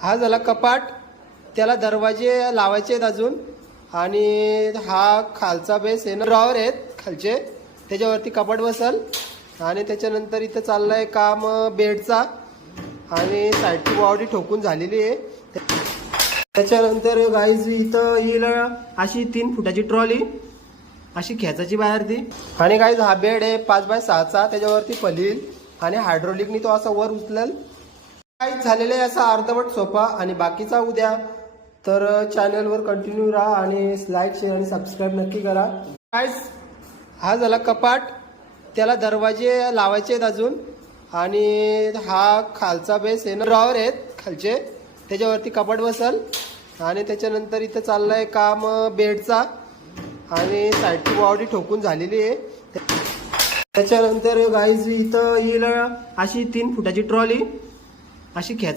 हा झाला कपाट, त्याला दरवाजे लावायचे आहेत अजून. आणि हा खालचा बेस आहे ना, ड्रॉवर आहेत खालचे, त्याच्यावरती कपाट बसल. आणि त्याच्यानंतर इथं चाललंय काम बेडचा, आणि साईडची बॉडी ठोकून झालेली आहे. त्याच्यानंतर गाईज इथं येईल अशी 3 फुटाची ट्रॉली, अशी खेचायची बाहेर ती. आणि गाईज हा बेड आहे 5x6चा, त्याच्यावरती फलील आणि हायड्रोलिकनी तो असा वर उचलेल. काहीच झालेलं आहे असा अर्धवट सोफा, आणि बाकीचा उद्या. तर चॅनलवर कंटिन्यू राहा आणि लाईक शेअर आणि सबस्क्राईब नक्की करा. गाईज हा झाला कपाट, त्याला दरवाजे लावायचे आहेत अजून. आणि हा खालचा बेस आहे ना, ड्रॉवर आहेत खालचे, त्याच्यावरती कपाट बसल. आणि त्याच्यानंतर इथं चाललंय काम बेडचा, आणि साईडची बॉडी ठोकून झालेली आहे. त्याच्यानंतर गाईज इथं येईल अशी 3 फुटाची ट्रॉली, अशी खेच